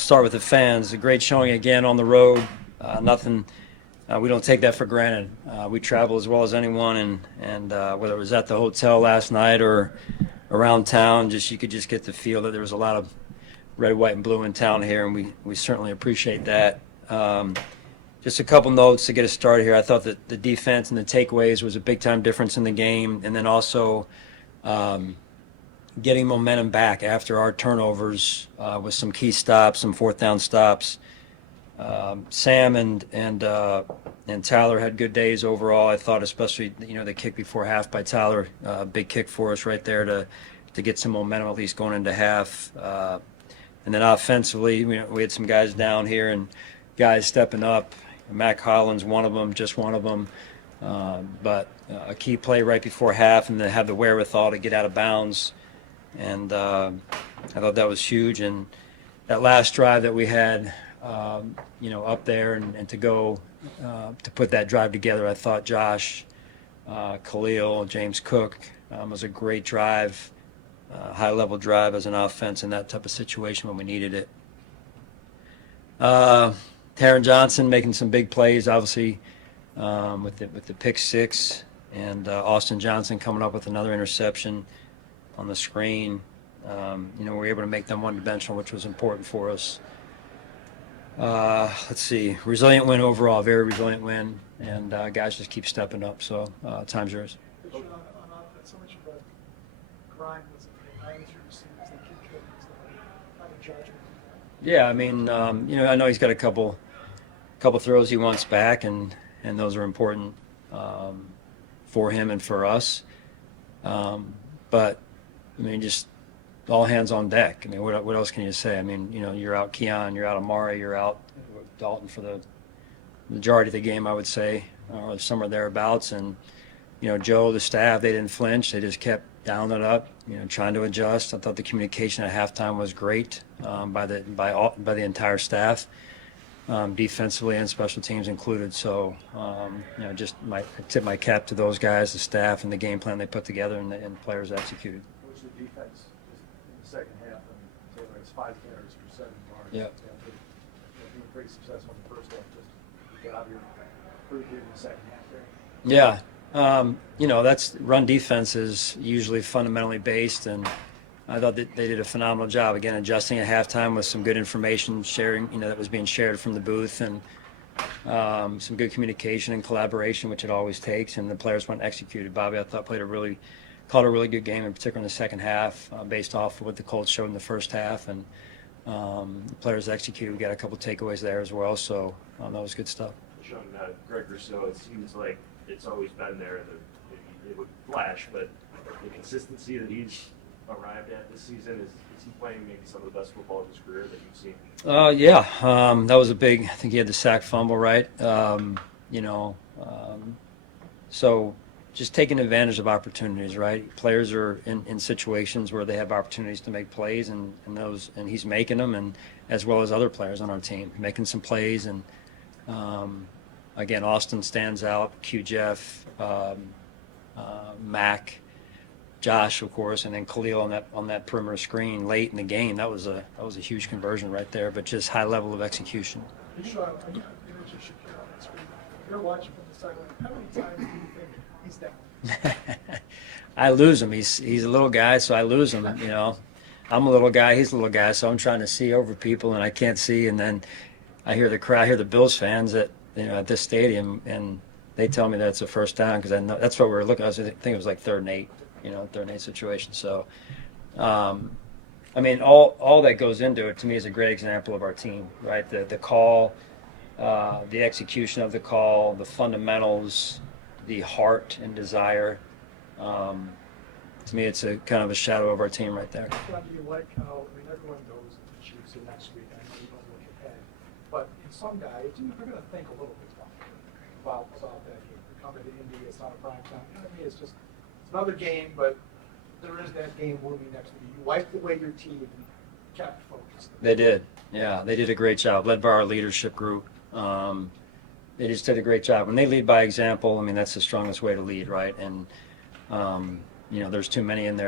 start with the fans. A great showing again on the road. Nothing. We don't take that for granted. We travel as well as anyone, and whether it was at the hotel last night or around town, you could just get the feel that there was a lot of red, white, and blue in town here, and we certainly appreciate that. Just a couple notes to get us started here. I thought that the defense and the takeaways was a big-time difference in the game, and then also getting momentum back after our turnovers with some key stops, some fourth-down stops. Sam and Tyler had good days overall. I thought, especially the kick before half by Tyler, big kick for us right there to get some momentum at least going into half. And then offensively, we had some guys down here and guys stepping up. Mac Holland's one of them, just one of them. But a key play right before half, and then have the wherewithal to get out of bounds. And I thought that was huge. And that last drive that we had, up there and to go to put that drive together, I thought Josh, Khalil, James Cook was a great drive, high-level drive as an offense in that type of situation when we needed it. Taron Johnson making some big plays, obviously, with the pick six, and Austin Johnson coming up with another interception on the screen. We were able to make them one-dimensional, which was important for us. Let's see, resilient win overall, very resilient win, and guys just keep stepping up. So time's yours. On offense, so much of a grind was it through the seams, they keep kicking stuff, not a judgment. Yeah, I mean, I know he's got a couple throws he wants back, and those are important for him and for us. But I mean, just all hands on deck. I mean, what else can you say? I mean, you're out Keon, you're out Amari, you're out Dalton for the majority of the game, I would say, or somewhere thereabouts. And Joe, the staff, they didn't flinch. They just kept dialing it up, trying to adjust. I thought the communication at halftime was great by the entire staff, defensively and special teams included. So, just tip my cap to those guys, the staff, and the game plan they put together and the players executed. What was the defense in the second half? I mean, Taylor has 5 carries for 7 yards. Yeah. Being pretty successful in the first half. Just get out here pretty good in the second half there. Yeah. That's run defense is usually fundamentally based, and I thought that they did a phenomenal job, again, adjusting at halftime with some good information sharing, that was being shared from the booth, and some good communication and collaboration, which it always takes, and the players went and executed. Bobby, I thought, called a really good game, in particular in the second half, based off of what the Colts showed in the first half, and the players executed. We got a couple takeaways there as well, so that was good stuff. Sean, Greg Rousseau, it seems like it's always been there. It would flash, but the consistency that he's arrived at this season, is he playing maybe some of the best football of his career that you've seen? Yeah, that was a big. I think he had the sack fumble, right? So just taking advantage of opportunities, right? Players are in situations where they have opportunities to make plays, and he's making them, and as well as other players on our team making some plays. And again, Austin stands out. Q Jeff, Mac, Josh, of course, and then Khalil on that perimeter screen late in the game. That was a huge conversion right there, but just high level of execution. Sean, you mentioned Shakir on the screen. You're watching from the sideline. How many times do you think he's down? I lose him. He's a little guy, so I lose him. I'm a little guy. He's a little guy, so I'm trying to see over people, and I can't see. And then I hear the crowd, I hear the Bills fans at this stadium, and they tell me that it's a first down because I know that's what we were looking. I think it was like 3rd and 8. 3rd and 8 situation. So, I mean, all that goes into it to me is a great example of our team, right? The call, the execution of the call, the fundamentals, the heart and desire. To me, it's a kind of a shadow of our team right there. John, do you like how, everyone knows that the Chiefs are next week, and you don't look ahead, but in some guys, you're going to think a little bit about that game. You're coming to Indy, it's not a prime time. It's just another game, but there is that game looming next week. You like the way your team kept focused. They did. Yeah, they did a great job, led by our leadership group. They just did a great job. When they lead by example, that's the strongest way to lead, right? And, there's too many in there